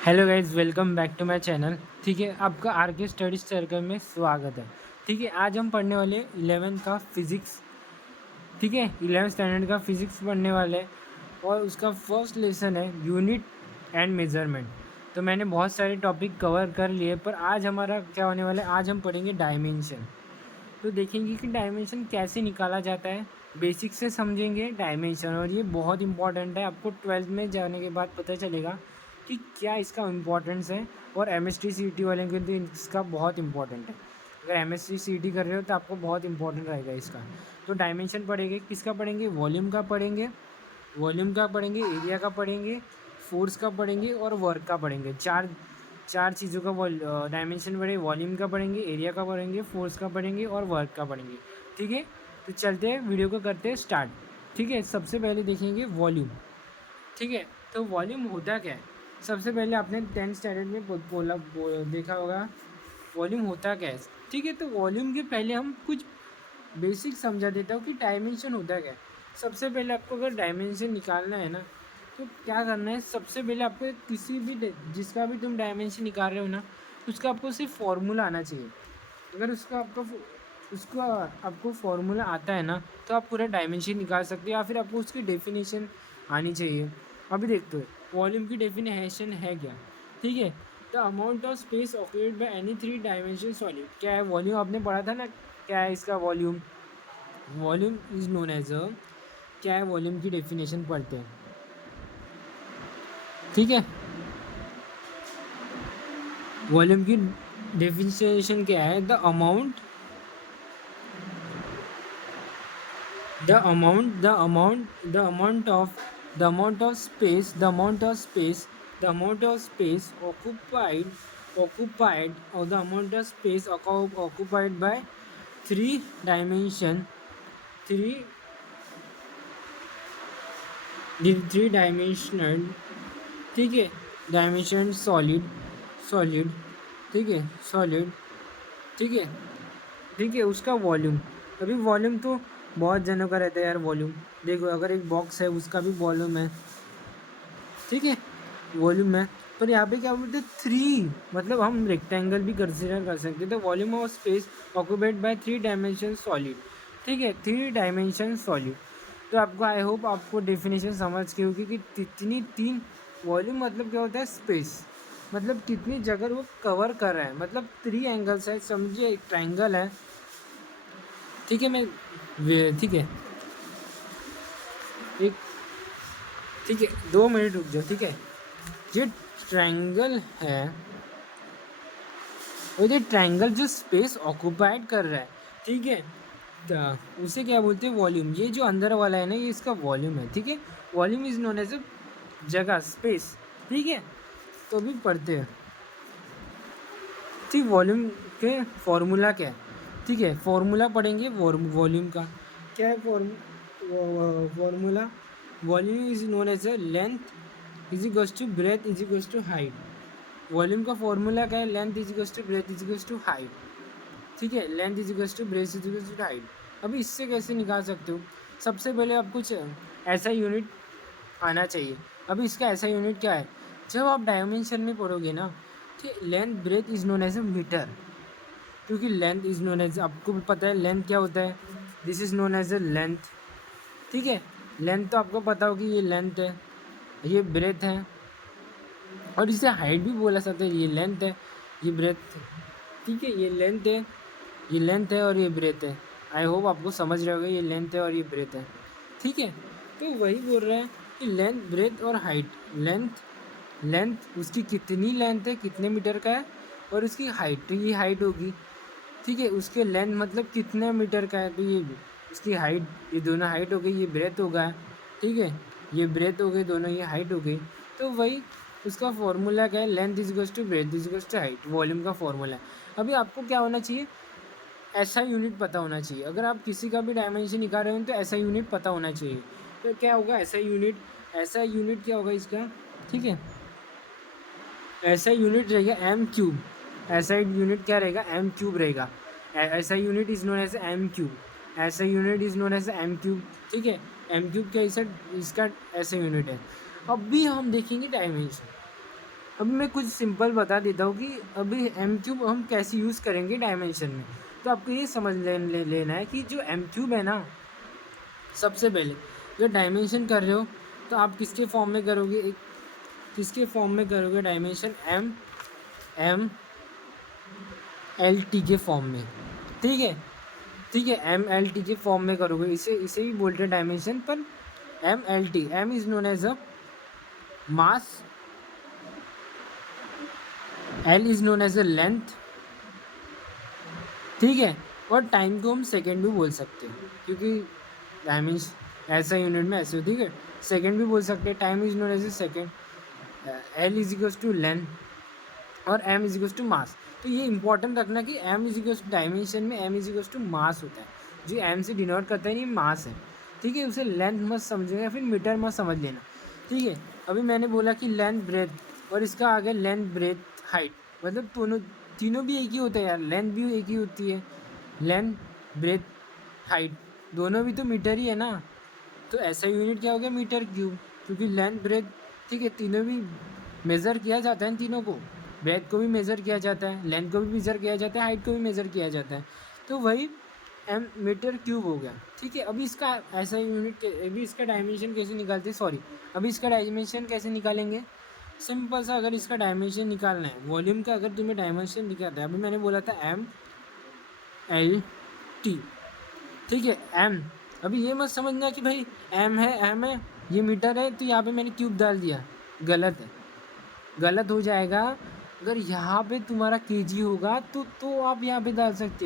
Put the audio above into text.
Hello guys, welcome back to my channel. ठीक है, आपका आर के स्टडी सर्कल में स्वागत है। ठीक है, आज हम पढ़ने वाले 11th का फिज़िक्स। ठीक है, 11th स्टैंडर्ड का फिज़िक्स पढ़ने वाले हैं और उसका फर्स्ट लेसन है यूनिट एंड मेजरमेंट। तो मैंने बहुत सारे टॉपिक कवर कर लिए, पर आज हमारा क्या होने वाला है, आज हम पढ़ेंगे डायमेंशन। तो देखेंगे कि डायमेंशन कैसे निकाला जाता है, बेसिक से समझेंगे डायमेंशन। और ये बहुत इंपॉर्टेंट है, आपको 12th में जाने के बाद पता चलेगा कि क्या इसका इम्पोर्टेंस है। और M S T C E T वाले के लिए इसका बहुत इंपॉर्टेंट है। अगर M S T C E T कर रहे हो तो आपको बहुत इंपॉर्टेंट रहेगा इसका। तो डायमेंशन पढ़ेंगे, किसका पढ़ेंगे, वॉल्यूम का पढ़ेंगे, एरिया का पढ़ेंगे, फोर्स का पढ़ेंगे और वर्क का पढ़ेंगे। चार चार चीज़ों का डायमेंशन पढ़े, वॉल्यूम का पढ़ेंगे, एरिया का पढ़ेंगे, फोर्स का पढ़ेंगे और वर्क का पढ़ेंगे। ठीक है, तो चलते हैं, वीडियो को करते हैं स्टार्ट। ठीक है, सबसे पहले देखेंगे वॉल्यूम। ठीक है, तो वॉल्यूम होता क्या है। सबसे पहले आपने 10th स्टैंडर्ड में देखा होगा वॉल्यूम होता क्या है। ठीक है, तो वॉल्यूम के पहले हम कुछ बेसिक समझा देता हूँ कि डायमेंशन होता क्या है। सबसे पहले आपको अगर डायमेंशन निकालना है ना, तो क्या करना है, सबसे पहले आपको किसी भी जिसका भी तुम डायमेंशन निकाल रहे हो ना, उसका आपको सिर्फ फॉर्मूला आना चाहिए। अगर उसका आपको फॉर्मूला आता है ना, तो आप पूरा डायमेंशन निकाल सकते हो, या फिर आपको उसकी डेफिनेशन आनी चाहिए। अभी देखते हो वॉल्यूम की डेफिनेशन है क्या। ठीक है, the amount of space occupied by any three dimension solid. क्या है वॉल्यूम, आपने पढ़ा था ना, क्या है इसका volume. Volume is known as a, क्या है वॉल्यूम की डेफिनेशन पढ़ते हैं। ठीक है, वॉल्यूम की डेफिनेशन क्या है, occupied by three dimension three three dimensional. ठीक है, डायमेंशन सॉलिड। ठीक है, सॉलिड। ठीक है, ठीक है, उसका वॉल्यूम। अभी वॉल्यूम तो बहुत जनों का रहता है यार वॉल्यूम। देखो, अगर एक बॉक्स है उसका भी वॉल्यूम है। ठीक है, वॉल्यूम है, पर यहाँ पे क्या बोलते हैं, थ्री, मतलब हम रेक्टेंगल भी कंसिडर कर सकते हैं। तो volume of space occupied by three dimension solid. ठीक है, थ्री डायमेंशन सॉलिड। तो आपको, आई होप आपको डेफिनेशन समझ के होगी कि कितनी तीन, वॉल्यूम मतलब क्या होता है, स्पेस, मतलब कितनी जगह वो कवर कर रहा है। मतलब थ्री एंगल्स है, समझिए एक ट्राइंगल है। ठीक है, ठीक है, एक, ठीक है, 2 मिनट रुक जाओ। ठीक है, ये ट्रायंगल है, और ये ट्रायंगल जो स्पेस ऑक्यूपाइड कर रहा है, ठीक है, तो उसे क्या बोलते हैं, वॉल्यूम। ये जो अंदर वाला है ना, ये इसका वॉल्यूम है। ठीक है, वॉल्यूम इज नोन एज जगह, स्पेस। ठीक है, तो अभी पढ़ते हैं। ठीक, वॉल्यूम के फॉर्मूला क्या है। ठीक है, फॉर्मूला पढ़ेंगे वॉल्यूम का। क्या है formula, volume is known as a length is equals to breadth is equals to height. Volume का फॉर्मूला क्या है, length is equals to breadth is equals to height. ठीक है, length is equals to breadth is equals to height. अभी इससे कैसे निकाल सकते हो, सबसे पहले आप कुछ ऐसा यूनिट आना चाहिए। अभी इसका ऐसा यूनिट क्या है, जब आप डायमेंशन में पढ़ोगे ना, ठीक, length breadth is known as a metre. क्योंकि लेंथ इज नोन एज, आपको भी पता है लेंथ क्या होता है, this is known as a length. ठीक है, लेंथ तो आपको पता हो कि ये लेंथ है, ये ब्रेथ है, और इसे हाइट भी बोला जाता है। ये लेंथ है, ये ब्रेथ। ठीक है, ये लेंथ है, ये लेंथ है और ये ब्रेथ है। आई होप आपको समझ रहे होगे, ये लेंथ है और ये ब्रेथ है। ठीक है, तो वही बोल रहे हैं कि लेंथ ब्रेथ और हाइट। लेंथ उसकी कितनी लेंथ है, कितने मीटर का है, और उसकी हाइट, तो ये हाइट होगी। ठीक है, उसके लेंथ मतलब कितने मीटर का है, तो ये उसकी हाइट, ये दोनों हाइट हो गई, ये ब्रेथ होगा। ठीक है, ये ब्रेथ हो गई दोनों, ये हाइट हो गई। तो वही उसका फॉर्मूला क्या है, length is equals to breadth is equals to height, volume का फॉर्मूला है। अभी आपको क्या होना चाहिए, ऐसा यूनिट पता होना चाहिए। अगर आप किसी का भी डायमेंशन निकाल रहे हो तो ऐसा यूनिट पता होना चाहिए। तो क्या होगा, ऐसा यूनिट क्या होगा इसका। ठीक है, ऐसा यूनिट रहेगा एम क्यूब। ऐसा यूनिट क्या रहेगा, एम क्यूब रहेगा। ऐसा unit is known as M cube. ऐसा unit is known as M cube. ठीक है, एम क्यूब क्या इसका ऐसा यूनिट है। अब भी हम देखेंगे डायमेंशन। अभी मैं कुछ सिंपल बता देता हूँ कि अभी एम क्यूब हम कैसे यूज़ करेंगे डायमेंशन में। तो आपको ये समझ लेना है कि जो एम क्यूब है ना, सबसे पहले जो डायमेंशन कर रहे हो तो आप किसके फॉर्म में करोगे, एक किसके फॉर्म में करोगे dimension, M M L T के फॉर्म में, ठीक है। ठीक है, एम एल टी के फॉर्म में करोगे, इसे इसे भी बोलते हैं डायमेंशन। पर M L T, M is known as a mass, L is known as a length, ठीक है। और टाइम को हम सेकेंड भी बोल सकते हैं, क्योंकि डायमेंशन ऐसा यूनिट में ऐसे हो, ठीक है। सेकेंड भी बोल सकते हैं, time is known as a second, L is equals to length और M is equals to mass. तो ये इंपॉर्टेंट रखना कि M is equals to dimension में M is equals to mass होता है, जो एम से डिनोट करता है, नहीं मास है, ठीक है। उसे लेंथ मत समझेगा, फिर मीटर मत समझ लेना, ठीक है। अभी मैंने बोला कि लेंथ ब्रेथ और इसका आगे लेंथ ब्रेथ हाइट, मतलब दोनों तीनों भी एक ही होता है यार, लेंथ भी एक ही होती है, लेंथ ब्रेथ हाइट दोनों भी तो मीटर ही है ना। तो ऐसा यूनिट क्या हो गया, मीटर क्यूब, क्योंकि लेंथ ब्रेथ, ठीक है, तीनों भी मेज़र किया जाता है, इन तीनों को, ब्रेथ को भी मेज़र किया जाता है, लेंथ को भी मेज़र किया जाता है, हाइट को भी मेज़र किया जाता है। तो वही एम मीटर क्यूब हो गया, ठीक है। अभी इसका ऐसा यूनिट, अभी इसका डायमेंशन कैसे निकालते हैं, सॉरी, अभी इसका डायमेंशन कैसे निकालेंगे, सिंपल सा। अगर इसका डायमेंशन निकालना है, वॉल्यूम का अगर तुम्हें डायमेंशन निकालना है, अभी मैंने बोला था एम एल टी, ठीक है, एम। अभी ये मत समझना कि भाई एम है ये मीटर है तो यहाँ पे मैंने क्यूब डाल दिया, गलत है, गलत हो जाएगा। अगर यहाँ पे तुम्हारा केजी होगा तो आप यहाँ पे डाल सकते हो।